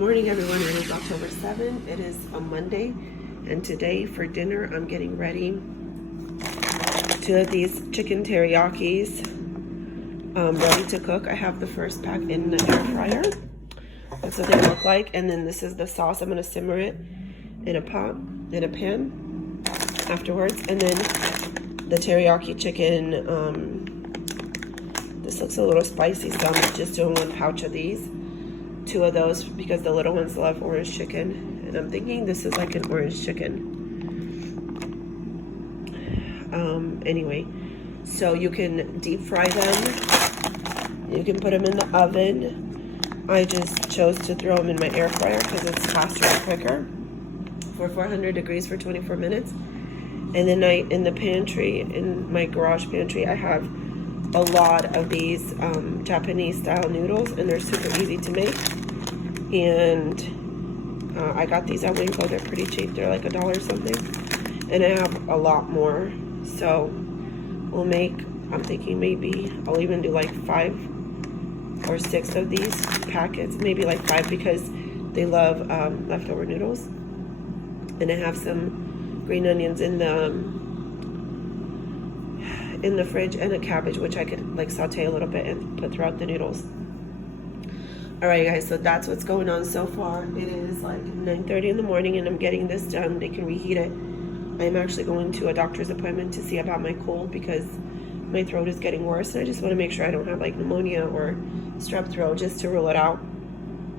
Morning everyone, it is October 7th. It is a Monday, and today for dinner I'm getting ready two of these chicken teriyakis ready to cook. I have the first pack in the air fryer. That's what they look like. And then this is the sauce. I'm going to simmer it in a pan afterwards. And then the teriyaki chicken, this looks a little spicy, so I'm just doing one pouch of these. Two of those because the little ones love orange chicken, and I'm thinking this is like an orange chicken. Anyway, so you can deep fry them, you can put them in the oven. I just chose to throw them in my air fryer because it's faster and quicker for 400 degrees for 24 minutes. And then in the pantry, in my garage pantry, I have a lot of these Japanese style noodles, and they're super easy to make. And I got these at Winco. They're pretty cheap. They're like $1 or something. And I have a lot more. So we'll make, I'm thinking maybe I'll even do like 5 or 6 of these packets, maybe like 5, because they love leftover noodles. And I have some green onions in the fridge, and a cabbage which I could like saute a little bit and put throughout the noodles. Alright guys, so that's what's going on so far. It is like 9:30 in the morning and I'm getting this done. They can reheat it. I'm actually going to a doctor's appointment to see about my cold because my throat is getting worse, and I just want to make sure I don't have like pneumonia or strep throat, just to rule it out.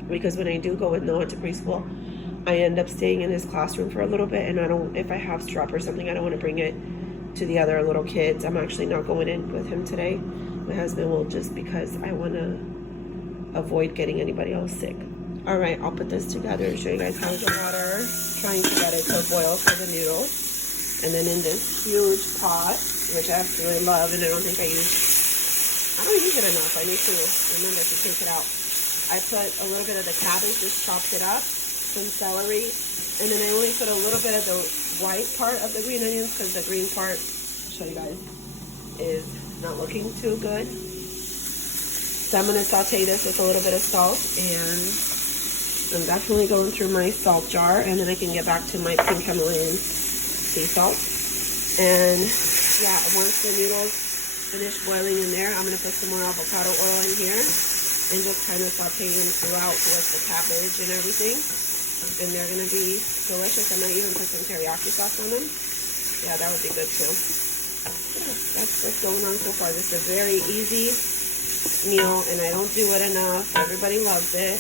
Because when I do go with Noah to preschool, I end up staying in his classroom for a little bit, and I don't, if I have strep or something, I don't want to bring it to the other little kids. I'm actually not going in with him today. My husband will, just because I want to avoid getting anybody else sick. All right, I'll put this together and show you guys how the water, trying to get it to boil for the noodles. And then in this huge pot, which I absolutely love, and I don't think I use it enough. I need to remember to take it out. I put a little bit of the cabbage, just chopped it up, some celery, and then I only put a little bit of the white part of the green onions because the green part, I'll show you guys, is not looking too good. So I'm going to saute this with a little bit of salt, and I'm definitely going through my salt jar, and then I can get back to my pink Himalayan sea salt. And yeah, once the noodles finish boiling in there, I'm going to put some more avocado oil in here and just kind of saute them throughout with the cabbage and everything. And they're going to be delicious. I might even put some teriyaki sauce on them. Yeah, that would be good too. Yeah, that's what's going on so far. This is a very easy meal, and I don't do it enough. Everybody loves it.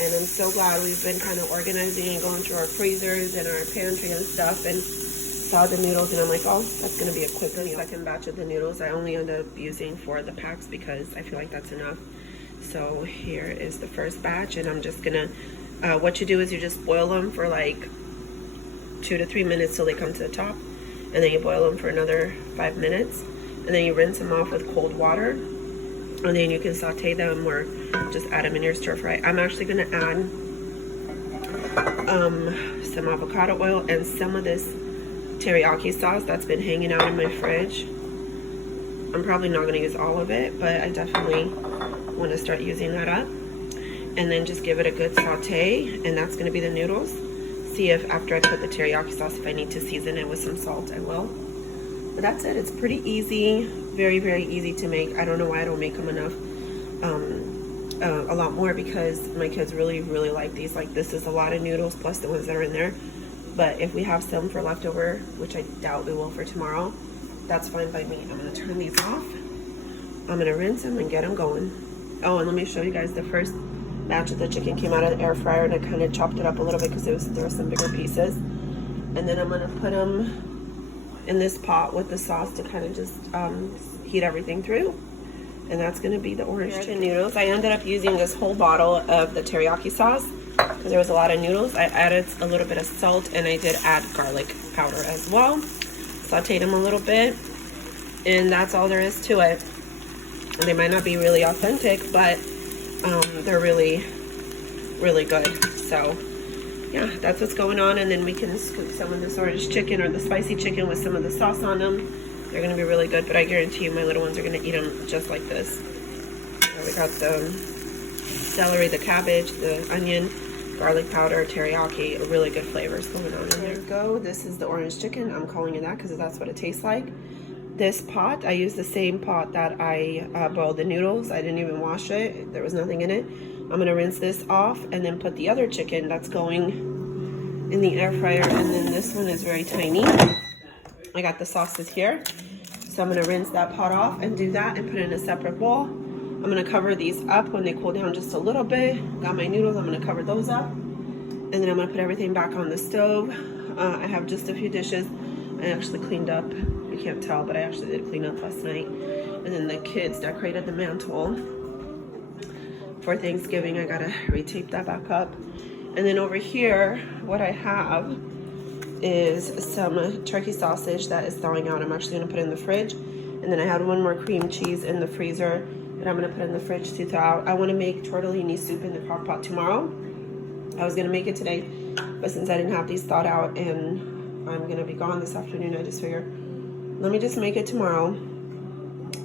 And I'm so glad we've been kind of organizing and going through our freezers and our pantry and stuff, and saw the noodles, and I'm like, oh, that's going to be a quick meal. The second batch of the noodles I only end up using for the packs because I feel like that's enough. So here is the first batch, and I'm just going to, what you do is you just boil them for like 2 to 3 minutes till they come to the top, and then you boil them for another 5 minutes, and then you rinse them off with cold water, and then you can saute them or just add them in your stir fry. I'm actually going to add some avocado oil and some of this teriyaki sauce that's been hanging out in my fridge. I'm probably not going to use all of it, but I definitely want to start using that up. And then just give it a good saute, and that's going to be the noodles. See if after I put the teriyaki sauce, if I need to season it with some salt, I will. But that's it. It's pretty easy, very, very easy to make. I don't know why I don't make them enough, a lot more, because my kids really, really like these. Like, this is a lot of noodles plus the ones that are in there. But if we have some for leftover, which I doubt we will for tomorrow, that's fine by me. I'm going to turn these off. I'm going to rinse them and get them going. Oh, and let me show you guys the first batch of the chicken came out of the air fryer, and I kind of chopped it up a little bit because there were some bigger pieces. And then I'm going to put them in this pot with the sauce to kind of just heat everything through. And that's going to be the orange chicken noodles. I ended up using this whole bottle of the teriyaki sauce because there was a lot of noodles. I added a little bit of salt, and I did add garlic powder as well. Sauteed them a little bit, and that's all there is to it. And they might not be really authentic, but they're really, really good. So yeah, that's what's going on. And then we can scoop some of this orange chicken or the spicy chicken with some of the sauce on them. They're going to be really good, but I guarantee you my little ones are going to eat them just like this. So we got the celery, the cabbage, the onion, garlic powder, teriyaki, really good flavors going on in there. There we go. This is the orange chicken. I'm calling it that because that's what it tastes like. This pot, I use the same pot that I boiled the noodles. I didn't even wash it. There was nothing in it. I'm going to rinse this off and then put the other chicken that's going in the air fryer. And then this one is very tiny. I got the sauces here. So I'm going to rinse that pot off and do that and put it in a separate bowl. I'm going to cover these up when they cool down just a little bit. Got my noodles. I'm going to cover those up. And then I'm going to put everything back on the stove. I have just a few dishes. I actually cleaned up. You can't tell, but I actually did clean up last night. And then the kids decorated the mantle for Thanksgiving. I got to retape that back up. And then over here, what I have is some turkey sausage that is thawing out. I'm actually going to put it in the fridge. And then I had one more cream cheese in the freezer that I'm going to put in the fridge to thaw out. I want to make tortellini soup in the crock pot tomorrow. I was going to make it today, but since I didn't have these thawed out and I'm going to be gone this afternoon, I just figured, let me just make it tomorrow.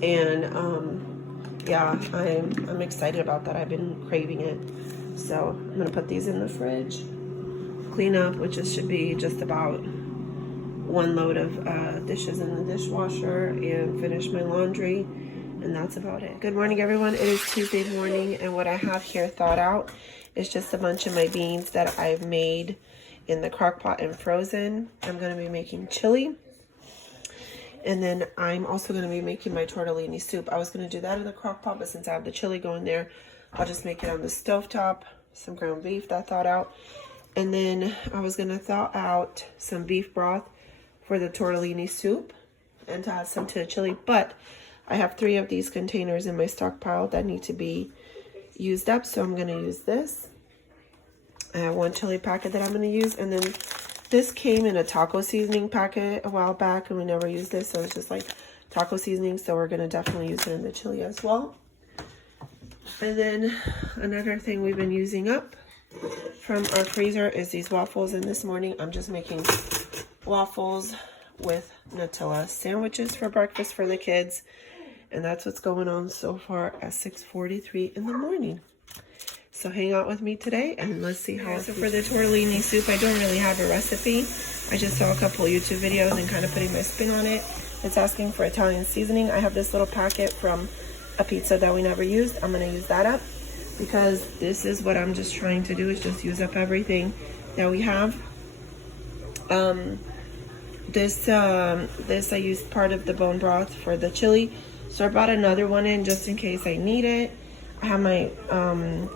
And yeah, I'm excited about that. I've been craving it. So I'm going to put these in the fridge, clean up, which should be just about one load of dishes in the dishwasher, and finish my laundry, and that's about it. Good morning, everyone. It is Tuesday morning, and what I have here thawed out is just a bunch of my beans that I've made in the crock pot and frozen. I'm going to be making chili, and then I'm also going to be making my tortellini soup. I was going to do that in the crock pot, but since I have the chili going there, I'll just make it on the stovetop. Some ground beef that thawed out, and then I was going to thaw out some beef broth for the tortellini soup and to add some to the chili, but I have 3 of these containers in my stockpile that need to be used up, so I'm going to use this. I have 1 chili packet that I'm going to use, and then this came in a taco seasoning packet a while back, and we never used this, so it's just like taco seasoning, so we're going to definitely use it in the chili as well. And then another thing we've been using up from our freezer is these waffles, and this morning I'm just making waffles with Nutella sandwiches for breakfast for the kids. And that's what's going on so far at 6:43 in the morning. So hang out with me today and let's see how. So for the tortellini soup, I don't really have a recipe. I just saw a couple YouTube videos and kind of putting my spin on it. It's asking for Italian seasoning. I have this little packet from a pizza that we never used. I'm going to use that up because this is what I'm just trying to do, is just use up everything that we have. This I used part of the bone broth for the chili. So I brought another one in just in case I need it. I have my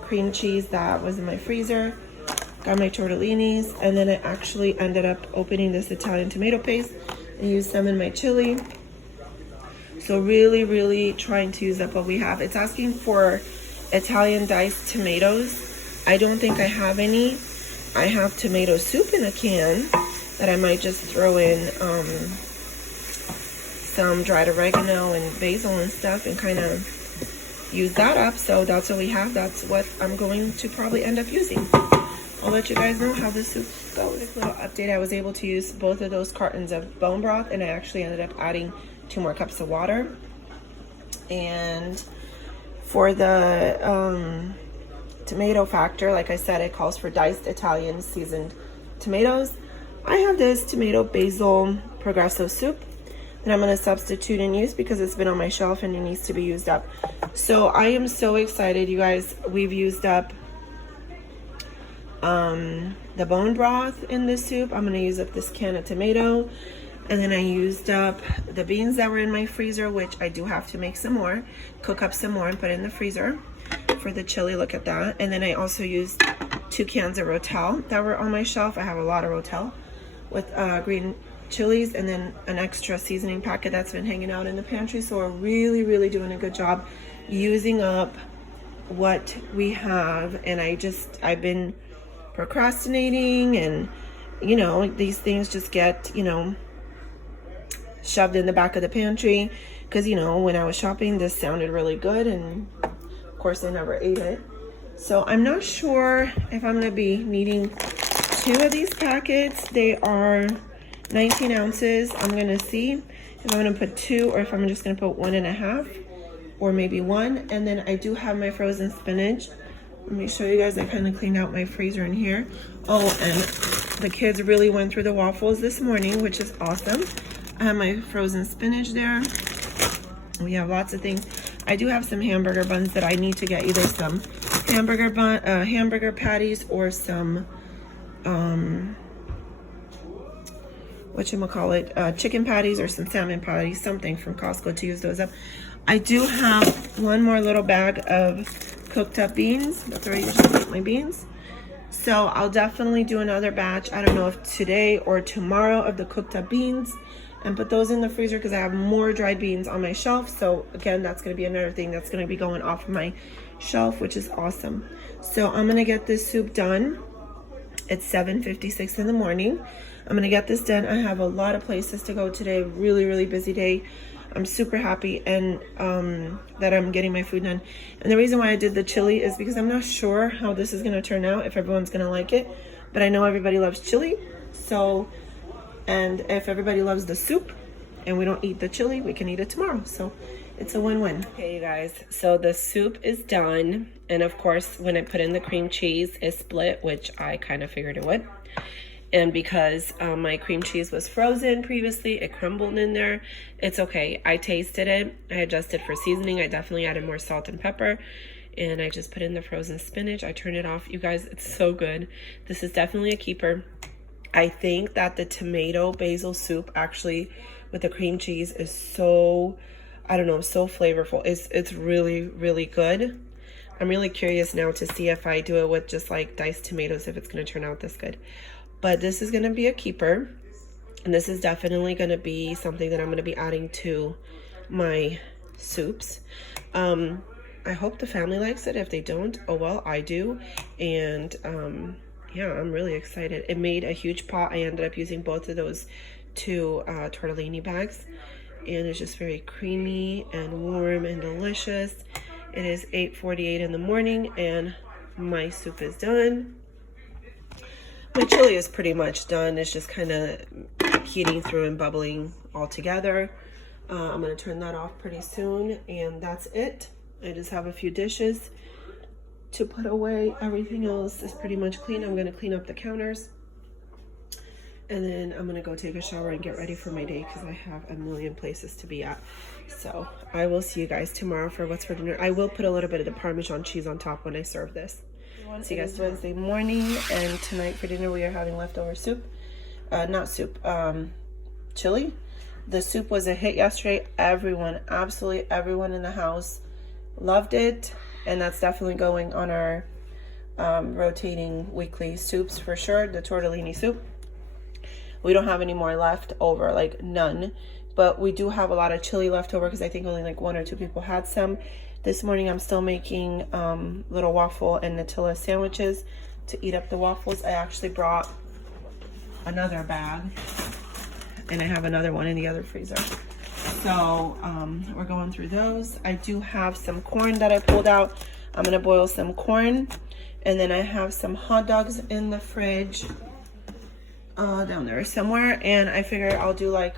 cream cheese that was in my freezer. Got my tortellinis. And then I actually ended up opening this Italian tomato paste and used some in my chili. So really, really trying to use up what we have. It's asking for Italian diced tomatoes. I don't think I have any. I have tomato soup in a can that I might just throw in some dried oregano and basil and stuff and kind of use that up. So that's what we have. That's what I'm going to probably end up using. I'll let you guys know how the soup goes. Quick little update, I was able to use both of those cartons of bone broth, and I actually ended up adding 2 more cups of water. And for the tomato factor, like I said, it calls for diced Italian seasoned tomatoes. I have this tomato basil progresso soup that I'm going to substitute and use because it's been on my shelf and it needs to be used up. So I am so excited, you guys. We've used up the bone broth in this soup. I'm going to use up this can of tomato, and then I used up the beans that were in my freezer, which I do have to make some more, cook up some more and put it in the freezer for the chili. Look at that. And then I also used 2 cans of Rotel that were on my shelf. I have a lot of Rotel with green chilies, and then an extra seasoning packet that's been hanging out in the pantry. So we're really, really doing a good job using up what we have. And I've been procrastinating, and you know, these things just get, you know, shoved in the back of the pantry because, you know, when I was shopping, this sounded really good, and of course I never ate it. So I'm not sure if I'm going to be needing 2 of these packets. They are 19 ounces. I'm going to see if I'm going to put 2 or if I'm just going to put 1.5 or maybe 1. And then I do have my frozen spinach Let me show you guys. I kind of cleaned out my freezer in here. Oh, and the kids really went through the waffles this morning, which is awesome. I have my frozen spinach there. We have lots of things. I do have some hamburger buns that I need to get, either some hamburger patties or some chicken patties or some salmon patties, something from Costco to use those up. I do have one more little bag of cooked up beans. That's where I usually make my beans. So I'll definitely do another batch. I don't know if today or tomorrow of the cooked up beans, and put those in the freezer because I have more dried beans on my shelf. So again, that's going to be another thing that's going to be going off of my shelf, which is awesome. So I'm going to get this soup done. It's 7:56 in the morning. I'm going to get this done. I have a lot of places to go today. Really busy day. I'm super happy and that I'm getting my food done. And the reason why I did the chili is because I'm not sure how this is going to turn out, if everyone's going to like it. But I know everybody loves chili. So, and if everybody loves the soup and we don't eat the chili, we can eat it tomorrow. So it's a win-win. Okay, you guys. So the soup is done. And of course, when I put in the cream cheese, it split, which I kind of figured it would. And because my cream cheese was frozen previously, it crumbled in there. It's okay. I tasted it. I adjusted for seasoning. I definitely added more salt and pepper. And I just put in the frozen spinach. I turned it off. You guys, it's so good. This is definitely a keeper. I think that the tomato basil soup actually with the cream cheese is so, I don't know, so flavorful. It's really good. I'm really curious now to see if I do it with just like diced tomatoes, if it's going to turn out this good. But this is going to be a keeper, and this is definitely going to be something that I'm going to be adding to my soups. I hope the family likes it. If they don't, oh well, I do. And yeah, I'm really excited. It made a huge pot. I ended up using both of those 2 tortellini bags, and it's just very creamy and warm and delicious. It is 8:48 in the morning, and my soup is done. My chili is pretty much done. It's just kind of heating through and bubbling all together. I'm going to turn that off pretty soon, and that's it. I just have a few dishes to put away. Everything else is pretty much clean. I'm going to clean up the counters, and then I'm going to go take a shower and get ready for my day because I have a million places to be at. So I will see you guys tomorrow for what's for dinner. I will put a little bit of the Parmesan cheese on top when I serve this. See you guys Wednesday morning, and tonight for dinner we are having leftover soup. Chili. The soup was a hit yesterday. Absolutely everyone in the house loved it, and that's definitely going on our rotating weekly soups for sure. The tortellini soup. We don't have any more left over, like none, but we do have a lot of chili left over because I think only like 1 or 2 people had some. This morning I'm still making little waffle and Nutella sandwiches to eat up the waffles. I actually brought another bag, and I have another one in the other freezer. So we're going through those. I do have some corn that I pulled out. I'm gonna boil some corn, and then I have some hot dogs in the fridge down there somewhere, and I figured I'll do like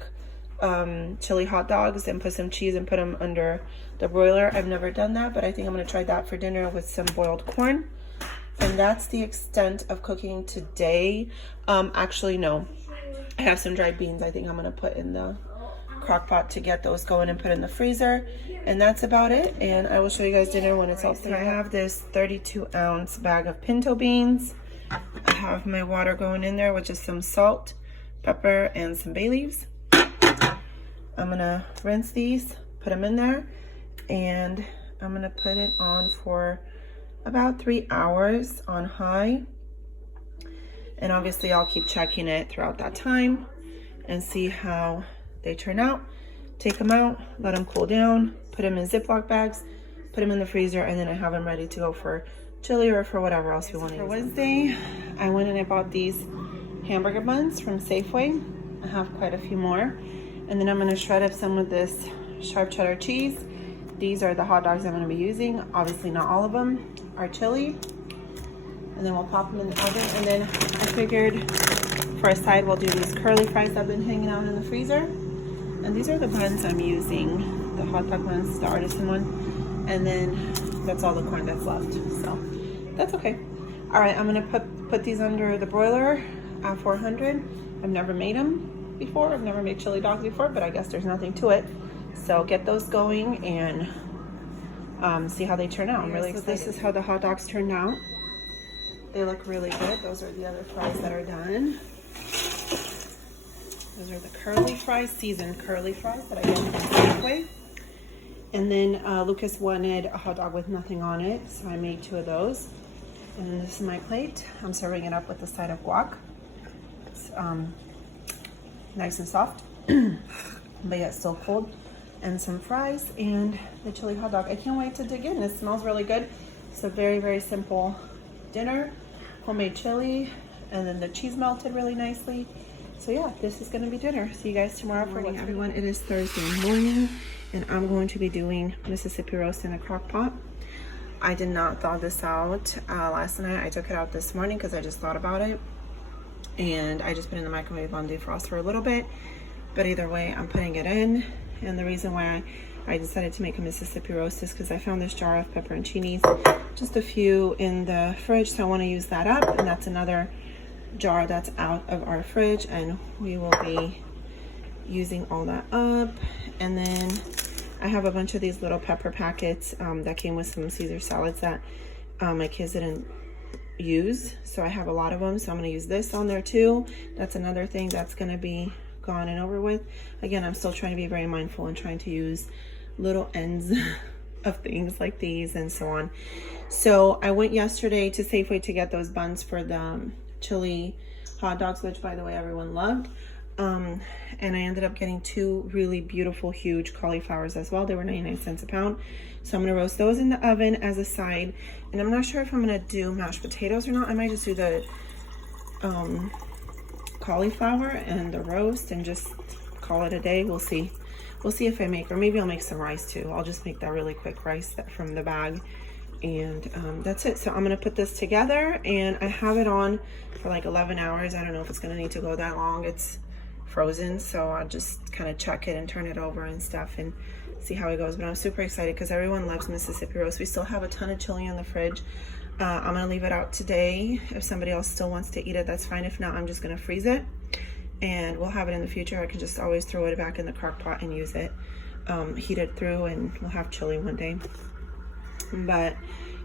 chili hot dogs and put some cheese and put them under the broiler. I've never done that, but I think I'm going to try that for dinner with some boiled corn. And that's the extent of cooking today. Actually, no. I have some dried beans I think I'm going to put in the crock pot to get those going and put in the freezer. And that's about it. And I will show you guys dinner when it's all set. I have this 32-ounce bag of pinto beans. I have my water going in there, which is some salt, pepper, and some bay leaves. I'm going to rinse these, put them in there, and I'm going to put it on for about 3 hours on high. And obviously I'll keep checking it throughout that time and see how they turn out. Take them out, let them cool down, put them in Ziploc bags, put them in the freezer, and then I have them ready to go for chili or for whatever else we want to use. For Wednesday, I went and I bought these hamburger buns from Safeway. I have quite a few more. And then I'm going to shred up some of this sharp cheddar cheese. These are the hot dogs I'm going to be using. Obviously not all of them are chili. And then we'll pop them in the oven. And then I figured for a side we'll do these curly fries that have been hanging out in the freezer. And these are the buns I'm using. The hot dog buns, the artisan one. And then that's all the corn that's left. So that's okay. All right, I'm gonna put these under the broiler at 400. I've never made them before. I've never made chili dogs before, but I guess there's nothing to it. So get those going and see how they turn out. I'm really excited. This is how the hot dogs turned out. They look really good. Those are the other fries that are done. Those are the curly fries, seasoned curly fries that I get from Safeway. And then Lucas wanted a hot dog with nothing on it, so I made 2 of those. And then this is my plate. I'm serving it up with a side of guac. It's nice and soft, but yet still cold. And some fries and the chili hot dog. I can't wait to dig in. It smells really good. It's a very, very simple dinner. Homemade chili, and then the cheese melted really nicely. So yeah, this is gonna be dinner. See you guys tomorrow. Good morning, everyone. It is Thursday morning, and I'm going to be doing Mississippi roast in a crock pot. I did not thaw this out last night. I took it out this morning because I just thought about it, and I just put it in the microwave on defrost for a little bit. But either way, I'm putting it in. And the reason why I decided to make a Mississippi roast is because I found this jar of pepperoncinis, just a few in the fridge, so I want to use that up. And that's another jar that's out of our fridge, and we will be using all that up. And then I have a bunch of these little pepper packets that came with some Caesar salads that my kids didn't use, so I have a lot of them, so I'm going to use this on there too. That's another thing that's going to be gone and over with. Again, I'm still trying to be very mindful and trying to use little ends of things like these and so on. So I went yesterday to Safeway to get those buns for the chili hot dogs, which by the way everyone loved, and I ended up getting 2 really beautiful huge cauliflowers as well. They were 99 cents a pound, so I'm going to roast those in the oven as a side. And I'm not sure if I'm going to do mashed potatoes or not. I might just do the cauliflower and the roast and just call it a day. We'll see if I make, or maybe I'll make some rice too. I'll just make that really quick rice from the bag, and that's it. So I'm gonna put this together, and I have it on for like 11 hours. I don't know if it's gonna need to go that long. It's frozen, so I'll just kind of check it and turn it over and stuff and see how it goes. But I'm super excited because everyone loves Mississippi roast. We still have a ton of chili in the fridge. I'm gonna leave it out today. If somebody else still wants to eat it, that's fine. If not, I'm just gonna freeze it, and we'll have it in the future. I can just always throw it back in the crock pot and use it, heat it through, and we'll have chili one day. But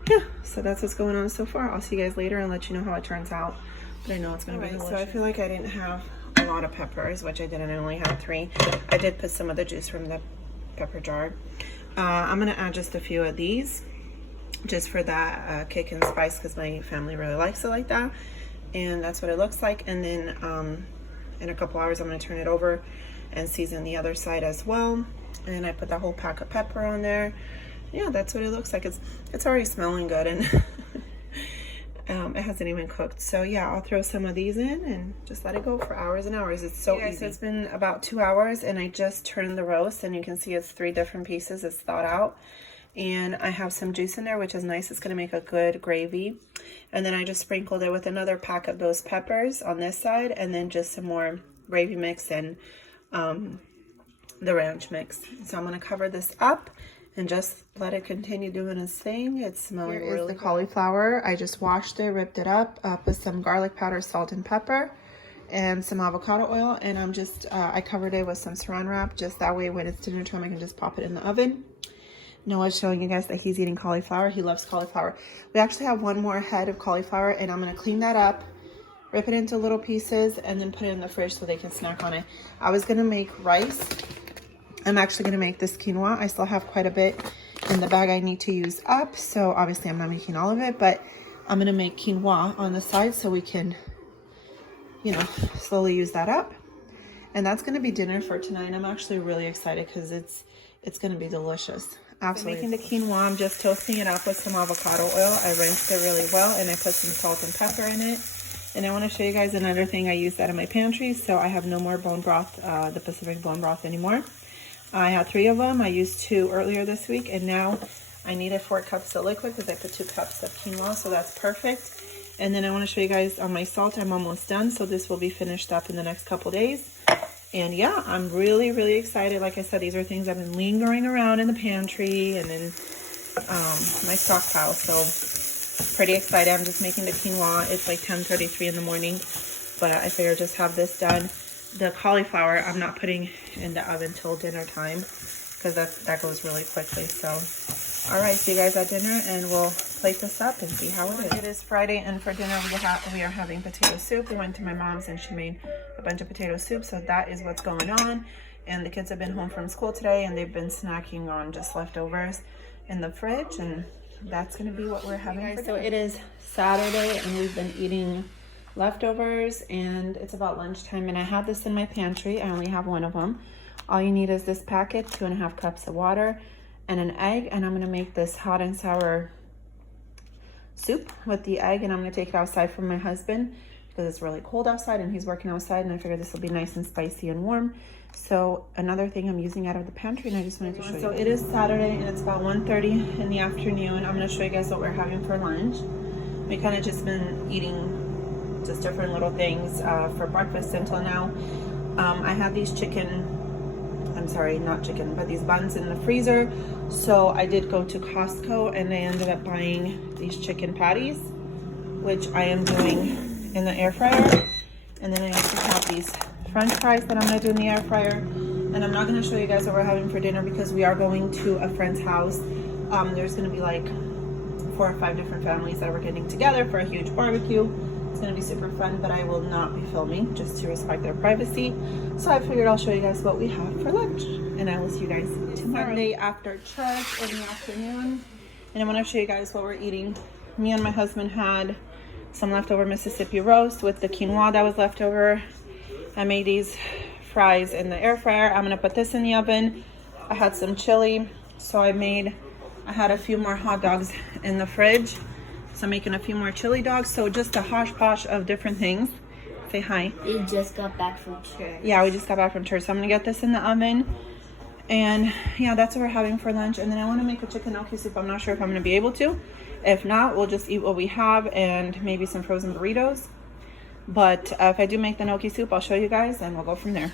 yeah, so that's what's going on so far. I'll see you guys later and let you know how it turns out. But I know it's gonna be delicious. So I feel like I didn't have a lot of peppers, which I didn't. I only had 3. I did put some of the juice from the pepper jar. I'm gonna add just a few of these, just for that kick and spice, because my family really likes it like that. And that's what it looks like. And then in a couple hours I'm going to turn it over and season the other side as well. And I put that whole pack of pepper on there. Yeah, that's what it looks like. It's already smelling good, and it hasn't even cooked. So yeah, I'll throw some of these in and just let it go for hours and hours. It's so easy. So it's been about 2 hours, and I just turned the roast, and you can see it's 3 different pieces. It's thawed out. And I have some juice in there, which is nice. It's going to make a good gravy. And then I just sprinkled it with another pack of those peppers on this side, and then just some more gravy mix and the ranch mix. So I'm going to cover this up and just let it continue doing its thing. It's smelling really good. Here's the cauliflower. I just washed it, ripped it up, with some garlic powder, salt, and pepper, and some avocado oil. And I'm just, I covered it with some saran wrap, just that way when it's dinner time I can just pop it in the oven. Noah's showing you guys that he's eating cauliflower. He loves cauliflower. We actually have 1 more head of cauliflower, and I'm going to clean that up, rip it into little pieces, and then put it in the fridge so they can snack on it. I was going to make rice. I'm actually going to make this quinoa. I still have quite a bit in the bag I need to use up, so obviously I'm not making all of it, but I'm going to make quinoa on the side so we can, you know, slowly use that up. And that's going to be dinner for tonight. I'm actually really excited because it's going to be delicious. Absolutely. So making the quinoa, I'm just toasting it up with some avocado oil. I rinsed it really well, and I put some salt and pepper in it. And I want to show you guys another thing. I use that in my pantry, so I have no more bone broth, the Pacific bone broth anymore. I had 3 of them. I used 2 earlier this week, and now I needed 4 cups of liquid because I put 2 cups of quinoa, so that's perfect. And then I want to show you guys on my salt. I'm almost done, so this will be finished up in the next couple days. And yeah, I'm really, really excited. Like I said, these are things I've been lingering around in the pantry and in my stockpile. So pretty excited. I'm just making the quinoa. It's like 10:33 in the morning, but I figured just have this done. The cauliflower I'm not putting in the oven till dinner time because that goes really quickly. So, all right, see you guys at dinner, and we'll plate this up and see how it is. It is Friday, and for dinner we are having potato soup. We went to my mom's and she made a bunch of potato soup, so that is what's going on. And the kids have been home from school today, and they've been snacking on just leftovers in the fridge, and that's gonna be what we're having. So it is Saturday, and we've been eating leftovers, and it's about lunchtime, and I have this in my pantry. I only have one of them. All you need is this packet, 2.5 cups of water, and an egg, and I'm gonna make this hot and sour soup with the egg, and I'm gonna take it outside for my husband because it's really cold outside and he's working outside, and I figured this will be nice and spicy and warm. So another thing I'm using out of the pantry, and I just wanted to show you. So it is Saturday, and it's about 1:30 in the afternoon. I'm gonna show you guys what we're having for lunch. We kind of just been eating just different little things for breakfast until now. I had these these buns in the freezer. So I did go to Costco, and I ended up buying these chicken patties, which I am doing in the air fryer. And then I also have these French fries that I'm gonna do in the air fryer. And I'm not gonna show you guys what we're having for dinner because we are going to a friend's house. There's gonna be like 4 or 5 different families that we're getting together for a huge barbecue. It's gonna be super fun, but I will not be filming just to respect their privacy. So I figured I'll show you guys what we have for lunch, and I will see you guys tomorrow. Sunday after church in the afternoon, and I want to show you guys what we're eating. Me and my husband had some leftover Mississippi roast with the quinoa that was left over. I made these fries in the air fryer. I'm gonna put this in the oven. I had some chili, so I had a few more hot dogs in the fridge. So I'm making a few more chili dogs. So just a hodgepodge of different things. Say hi. You just got back from church. Yeah, we just got back from church. So I'm gonna get this in the oven. And yeah, that's what we're having for lunch. And then I wanna make a chicken gnocchi soup. I'm not sure if I'm gonna be able to. If not, we'll just eat what we have and maybe some frozen burritos. But if I do make the gnocchi soup, I'll show you guys and we'll go from there.